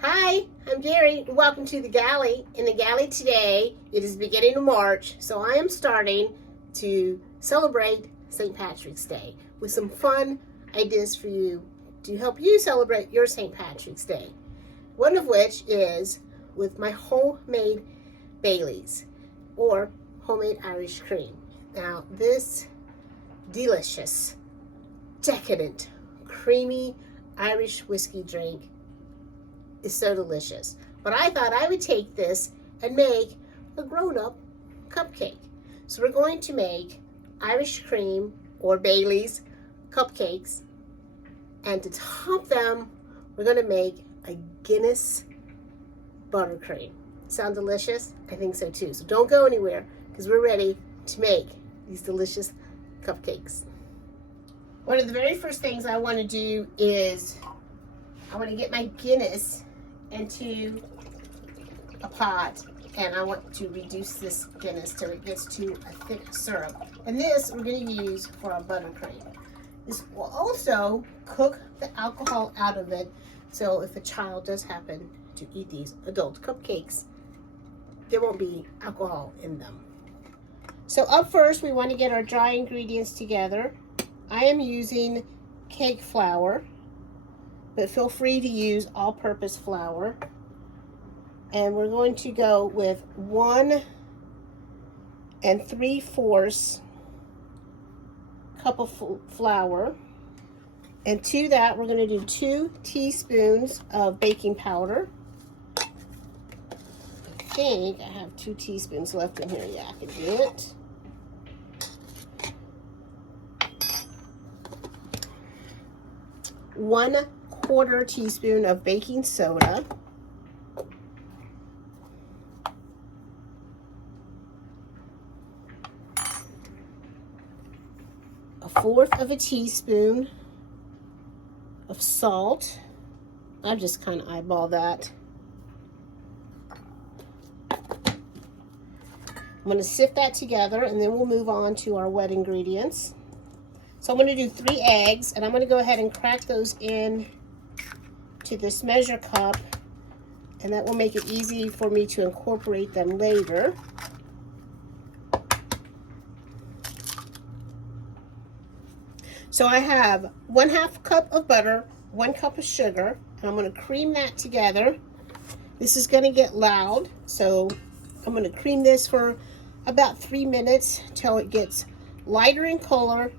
Hi, I'm Jerry. Welcome to the galley. In the galley today, it is beginning of March, so I am starting to celebrate St. Patrick's Day with some fun ideas for you to help you celebrate your St. Patrick's Day. One of which is with my homemade Baileys or homemade Irish cream. Now, this delicious, decadent, creamy Irish whiskey drink is so delicious. But I thought I would take this and make a grown-up cupcake. So we're going to make Irish cream or Baileys cupcakes, and to top them, we're going to make a Guinness ButterCream. Sound delicious? I think so too. So don't go anywhere because we're ready to make these delicious cupcakes. One of the very first things I want to do is I want to get my Guinness into a pot, and I want to reduce this Guinness till it gets to a thick syrup. And this we're going to use for our buttercream. This will also cook the alcohol out of it, so if a child does happen to eat these adult cupcakes, there won't be alcohol in them. So up first, we want to get our dry ingredients together. I am using cake flour, but feel free to use all-purpose flour. And we're going to go with 1 3/4 cup of flour. And to that, we're going to do 2 teaspoons of baking powder. I think I have 2 teaspoons left in here. Yeah, I can do it. One 1/4 teaspoon of baking soda. A 1/4 teaspoon of salt. I've just kind of eyeballed that. I'm going to sift that together, and then we'll move on to our wet ingredients. So I'm going to do 3 eggs, and I'm going to go ahead and crack those in to this measure cup, and that will make it easy for me to incorporate them later. So I have 1/2 cup of butter, 1 cup of sugar, and I'm going to cream that together. This is going to get loud, so I'm going to cream this for about 3 minutes till it gets lighter in color,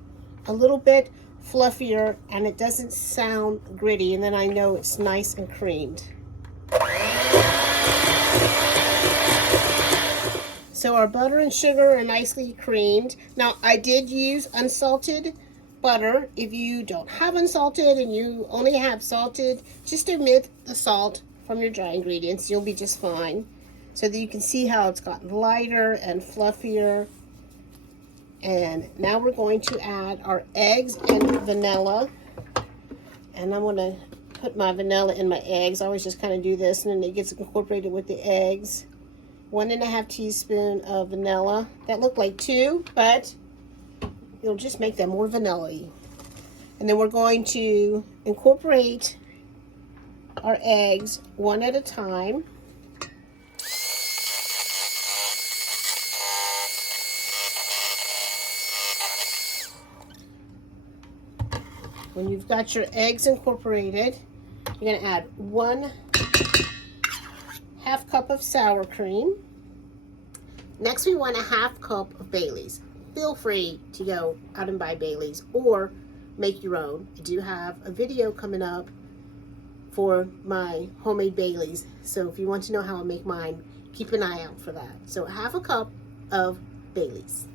a little bit fluffier, and it doesn't sound gritty, and then I know it's nice and creamed. So our butter and sugar are nicely creamed. Now, I did use unsalted butter. If you don't have unsalted and you only have salted, just omit the salt from your dry ingredients. You'll be just fine. So that you can see how it's gotten lighter and fluffier. And now we're going to add our eggs and vanilla. And I'm going to put my vanilla in my eggs. I always just kind of do this, and then it gets incorporated with the eggs. 1 1/2 teaspoon of vanilla. That looked like 2, but it'll just make them more vanilla-y. And then we're going to incorporate our eggs one at a time. When you've got your eggs incorporated, you're going to add 1/2 cup of sour cream. Next, we want a 1/2 cup of Baileys. Feel free to go out and buy Baileys or make your own. I do have a video coming up for my homemade Baileys, so if you want to know how I make mine, keep an eye out for that. So 1/2 cup of Baileys.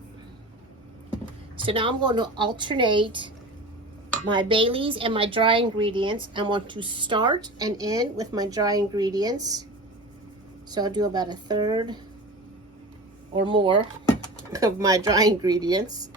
So now I'm going to alternate my Baileys and my dry ingredients. I want to start and end with my dry ingredients. So I'll do about 1/3 or more of my dry ingredients.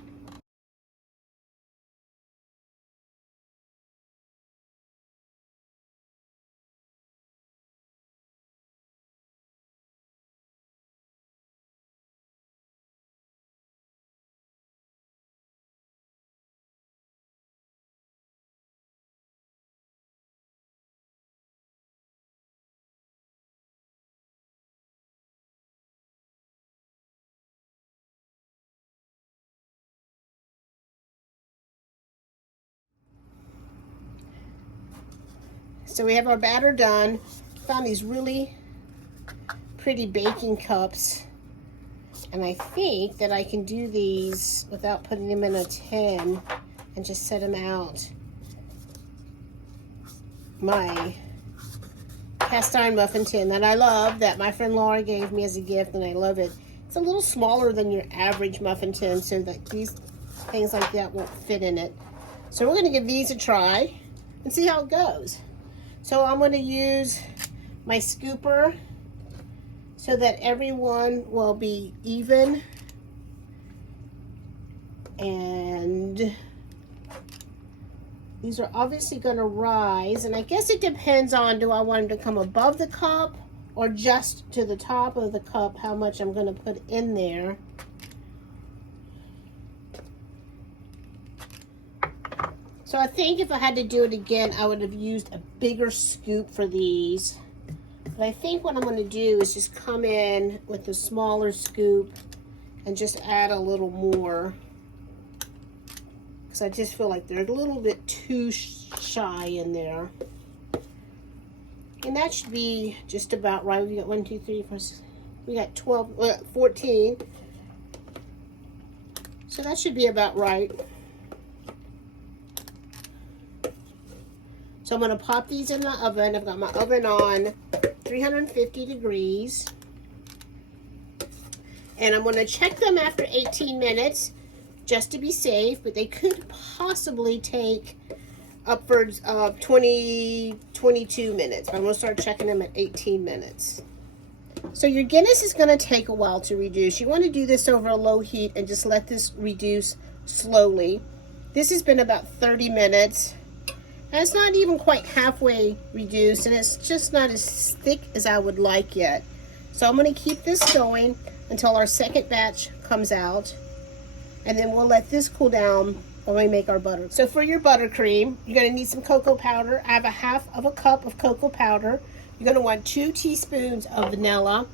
So we have our batter done. Found these really pretty baking cups. And I think that I can do these without putting them in a tin and just set them out. My cast iron muffin tin that I love, that my friend Laura gave me as a gift, and I love it. It's a little smaller than your average muffin tin, so that these things like that won't fit in it. So we're going to give these a try and see how it goes. So I'm going to use my scooper so that everyone will be even. And these are obviously going to rise, and I guess it depends on, do I want them to come above the cup or just to the top of the cup, how much I'm going to put in there. So I think if I had to do it again, I would have used a bigger scoop for these. But I think what I'm going to do is just come in with a smaller scoop and just add a little more. Because I just feel like they're a little bit too shy in there. And that should be just about right. We got 1, 2, 3, 4, 6, we got 14. So that should be about right. So I'm going to pop these in the oven. I've got my oven on 350 degrees. And I'm going to check them after 18 minutes just to be safe, but they could possibly take upwards of 22 minutes. I'm going to start checking them at 18 minutes. So your Guinness is going to take a while to reduce. You want to do this over a low heat and just let this reduce slowly. This has been about 30 minutes. And it's not even quite halfway reduced, and it's just not as thick as I would like yet. So I'm going to keep this going until our second batch comes out, and then we'll let this cool down when we make our butter. So for your buttercream, you're going to need some cocoa powder. I have a half of a cup of cocoa powder. You're going to want 2 teaspoons of vanilla,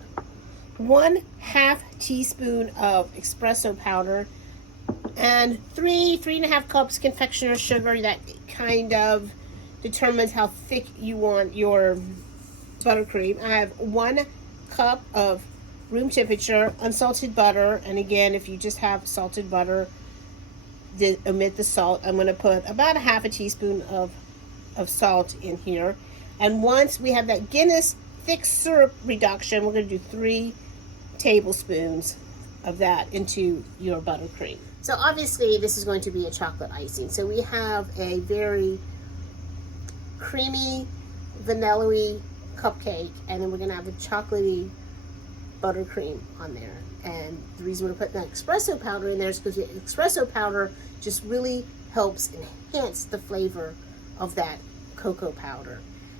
1/2 teaspoon of espresso powder, and 3.5 cups confectioner's sugar. That kind of determines how thick you want your buttercream. I have 1 cup of room temperature unsalted butter, and again, if you just have salted butter, omit the salt. I'm going to put about 1/2 teaspoon of salt in here. And once we have that Guinness thick syrup reduction, we're going to do 3 tablespoons of that into your buttercream. So obviously this is going to be a chocolate icing. So we have a very creamy, vanilla-y cupcake, and then we're going to have a chocolatey buttercream on there. And the reason we're putting that espresso powder in there is because the espresso powder just really helps enhance the flavor of that cocoa powder.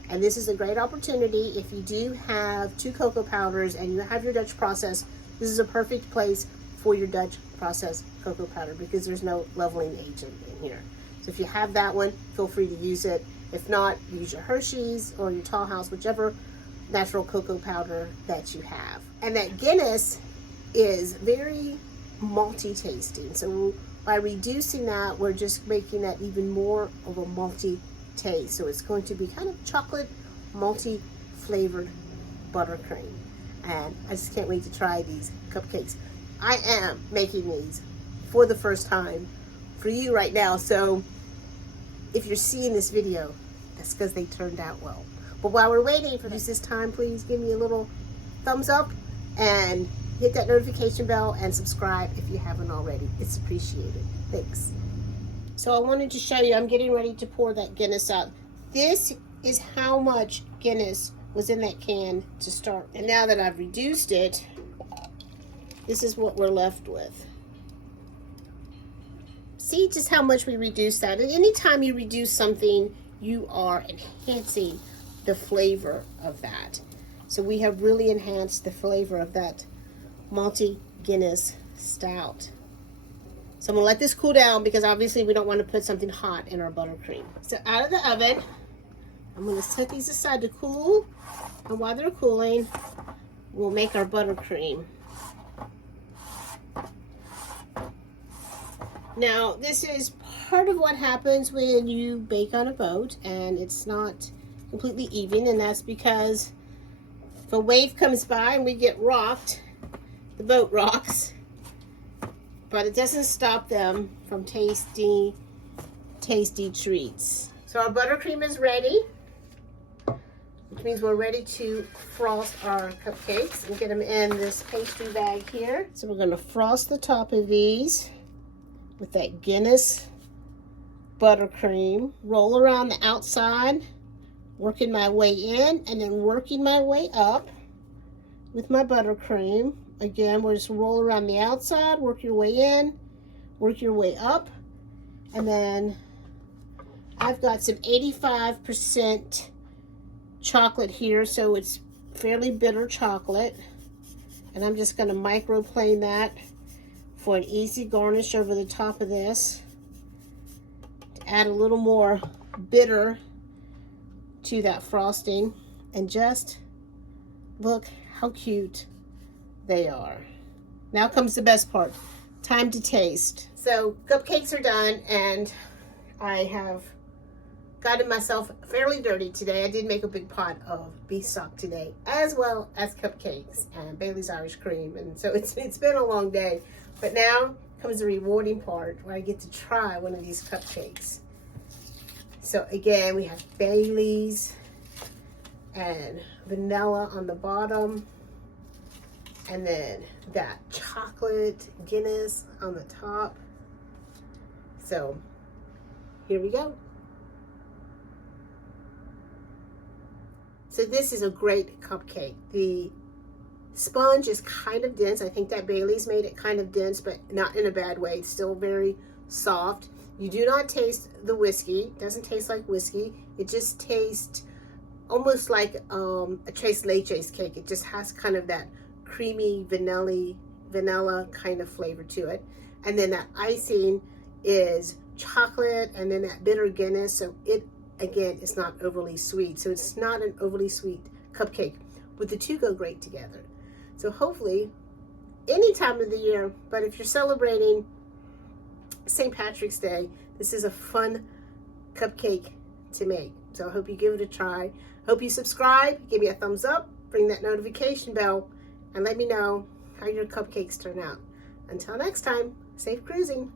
And this is a great opportunity if you do have 2 cocoa powders and you have your Dutch process. This is a perfect place for your Dutch process cocoa powder because there's no leveling agent in here. So if you have that one, feel free to use it. If not, use your Hershey's or your Tall House, whichever natural cocoa powder that you have. And that Guinness is very malty tasting. So by reducing that, we're just making that even more of a malty taste. So it's going to be kind of chocolate, malty flavored buttercream. And I just can't wait to try these cupcakes. I am making these for the first time for you right now. So if you're seeing this video, that's because they turned out well. But while we're waiting for this time, please give me a little thumbs up and hit that notification bell and subscribe if you haven't already. It's appreciated. Thanks. So I wanted to show you, I'm getting ready to pour that Guinness out. This is how much Guinness was in that can to start. And now that I've reduced it, this is what we're left with. See just how much we reduced that. And anytime you reduce something, you are enhancing the flavor of that. So we have really enhanced the flavor of that malty Guinness stout. So I'm gonna let this cool down because obviously we don't want to put something hot in our buttercream. So out of the oven, I'm gonna set these aside to cool. And while they're cooling, we'll make our buttercream. Now, this is part of what happens when you bake on a boat and it's not completely even, and that's because if a wave comes by and we get rocked, the boat rocks, but it doesn't stop them from tasty treats. So our buttercream is ready, which means we're ready to frost our cupcakes and get them in this pastry bag here. So we're gonna frost the top of these with that Guinness buttercream. Roll around the outside, working my way in and then working my way up with my buttercream. Again, we'll just roll around the outside, work your way in, work your way up, and then I've got some 85% chocolate here, so it's fairly bitter chocolate, and I'm just going to microplane that for an easy garnish over the top of this to add a little more bitter to that frosting. And just look how cute they are. Now comes the best part, time to taste. So cupcakes are done, and I have gotten myself fairly dirty today. I did make a big pot of beef stock today, as well as cupcakes and Baileys Irish Cream, and so it's been a long day. But now comes the rewarding part where I get to try one of these cupcakes. So again, we have Baileys and vanilla on the bottom, and then that chocolate Guinness on the top. So here we go. So this is a great cupcake. The sponge is kind of dense. I think that Baileys made it kind of dense, but not in a bad way. It's still very soft. You do not taste the whiskey. It doesn't taste like whiskey. It just tastes almost like a tres leches cake. It just has kind of that creamy vanilla kind of flavor to it. And then that icing is chocolate, and then that bitter Guinness. So it, again, it's not overly sweet. So it's not an overly sweet cupcake, but the two go great together. So hopefully any time of the year, but if you're celebrating St. Patrick's Day, this is a fun cupcake to make. So I hope you give it a try. Hope you subscribe, give me a thumbs up, ring that notification bell, and let me know how your cupcakes turn out. Until next time, safe cruising.